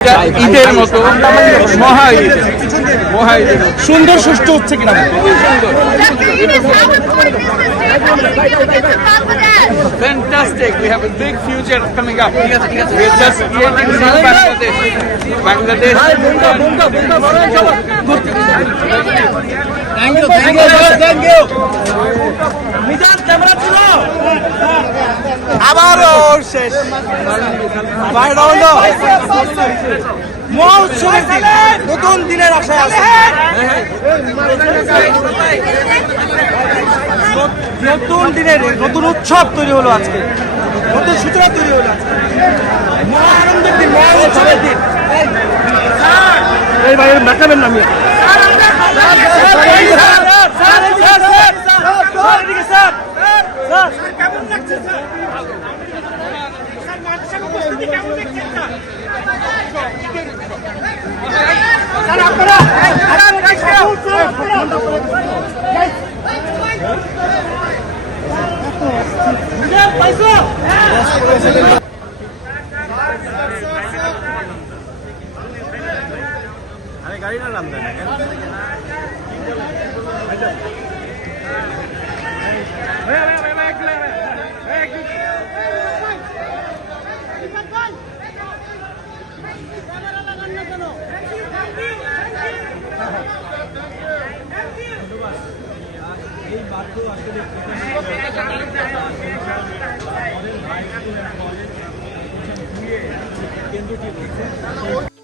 ঈদের মতো মহা ঈদ সুন্দর সুষ্ঠু হচ্ছে কিনা Fantastic. We have a big future coming up. We are just creating new Bangladesh. Thank you. আবারও শেষ নতুন দিনের আশায় আছে নতুন দিনের নতুন উৎসব তৈরি হলো আজকে নতুন সূচনা তৈরি হলো আজকে মহা আনন্দের দিন মহা উৎসবের দিন এই ভাই দেখাবেন না আমি কেমন লাগছে গাড়ি না নাম দেন এই মাত্র আসলে কেন্দ্রটি